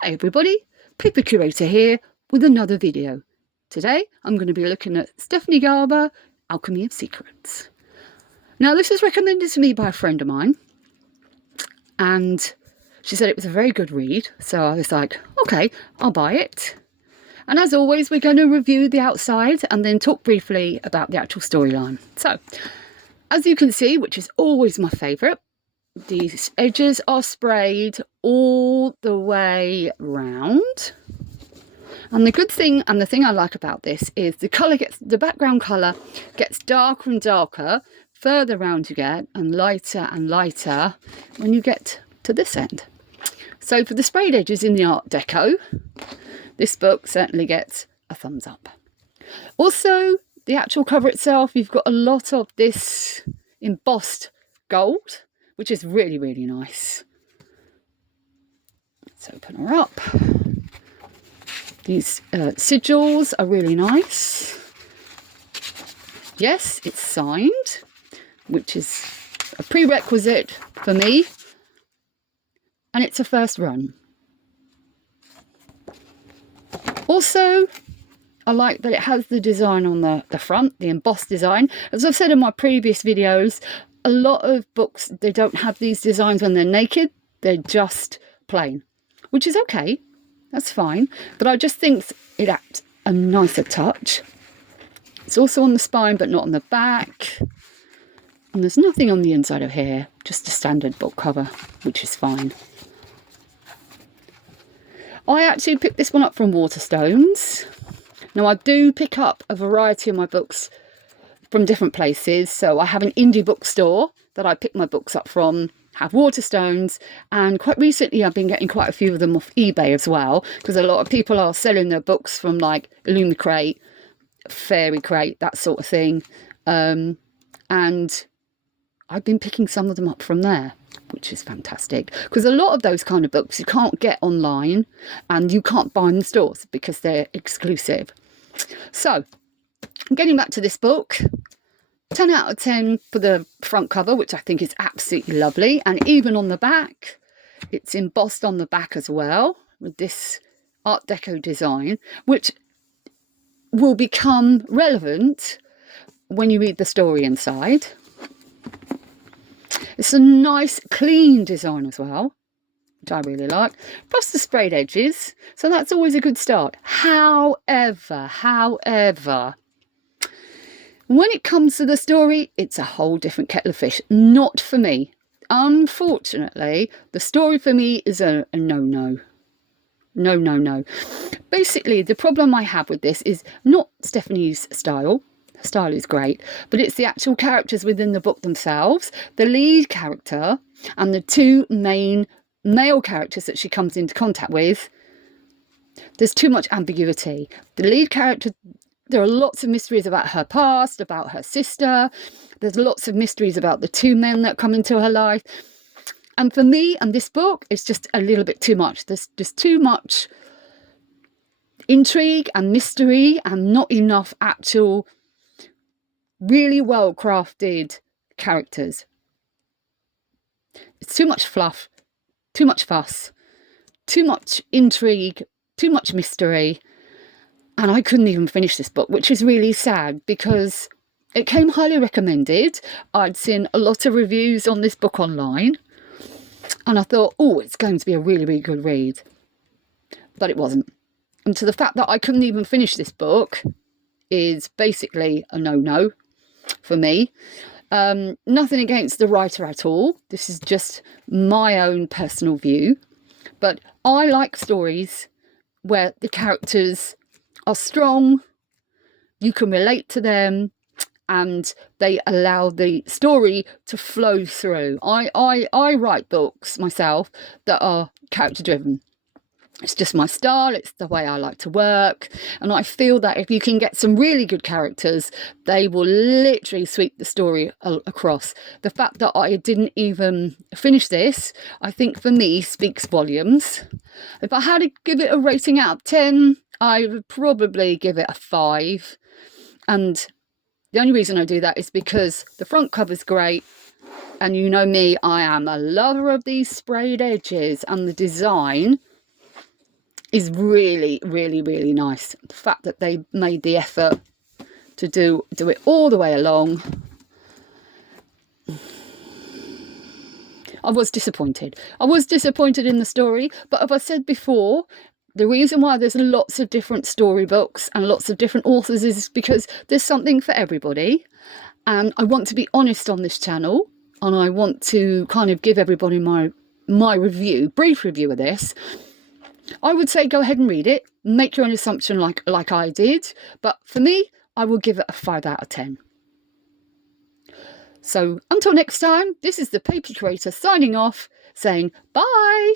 Hi everybody, Paper Curator here with another video. Today I'm going to be looking at Stephanie Garber, Alchemy of Secrets. Now this was recommended to me by a friend of mine and she said it was a very good read, so I was like, okay, I'll buy it. And as always, we're going to review the outside and then talk briefly about the actual storyline. So, as you can see, which is always my favourite, these edges are sprayed all the way round. And the good thing, and the thing I like about this, is the background colour gets darker and darker further round you get, and lighter when you get to this end. So for the sprayed edges in the Art Deco, this book certainly gets a thumbs up. Also, the actual cover itself, you've got a lot of this embossed gold, which is really, really nice. Let's open her up. These sigils are really nice. Yes, it's signed, which is a prerequisite for me. And it's a first run. Also, I like that it has the design on the front, the embossed design. As I've said in my previous videos, a lot of books, they don't have these designs when they're naked. They're just plain, which is okay. That's fine. But I just think it adds a nicer touch. It's also on the spine, but not on the back. And there's nothing on the inside of here, just a standard book cover, which is fine. I actually picked this one up from Waterstones. Now, I do pick up a variety of my books from different places. So I have an indie bookstore that I pick my books up from, have Waterstones, and quite recently I've been getting quite a few of them off eBay as well, because a lot of people are selling their books from like Illumicrate, Fairy Crate, that sort of thing. And I've been picking some of them up from there, which is fantastic, because a lot of those kind of books you can't get online and you can't buy in the stores because they're exclusive. So getting back to this book, 10 out of 10 for the front cover, which I think is absolutely lovely. And even on the back, it's embossed on the back as well with this Art Deco design, which will become relevant when you read the story inside. It's a nice clean design as well, which I really like, plus the sprayed edges, so that's always a good start. However, when it comes to the story, it's a whole different kettle of fish. Not for me. Unfortunately, the story for me is a no-no. No. Basically, the problem I have with this is not Stephanie's style. Her style is great, but it's the actual characters within the book themselves. The lead character and the two main male characters that she comes into contact with, there's too much ambiguity. The lead character, there are lots of mysteries about her past, about her sister. There's lots of mysteries about the two men that come into her life. And for me, and this book, it's just a little bit too much. There's just too much intrigue and mystery and not enough actual really well crafted characters. It's too much fluff, too much fuss, too much intrigue, too much mystery. And I couldn't even finish this book, which is really sad because it came highly recommended. I'd seen a lot of reviews on this book online and I thought, oh, it's going to be a really, really good read. But it wasn't. And to the fact that I couldn't even finish this book is basically a no-no for me. Nothing against the writer at all. This is just my own personal view. But I like stories where the characters are strong, you can relate to them, and they allow the story to flow through. I write books myself that are character driven. It's just my style, it's the way I like to work, and I feel that if you can get some really good characters, they will literally sweep the story across. The fact that I didn't even finish this, I think for me speaks volumes. If I had to give it a rating out of 10, I would probably give it a 5. And the only reason I do that is because the front cover's great, and you know me, I am a lover of these sprayed edges, and the design is really, really, really nice. The fact that they made the effort to do it all the way along. I was disappointed. I was disappointed in the story, but as I said before, the reason why there's lots of different storybooks and lots of different authors is because there's something for everybody. And I want to be honest on this channel, and I want to kind of give everybody my review, brief review of this. I would say go ahead and read it, make your own assumption like I did, but for me, I will give it a 5 out of 10. So until next time, this is the Paper Curator signing off, saying bye.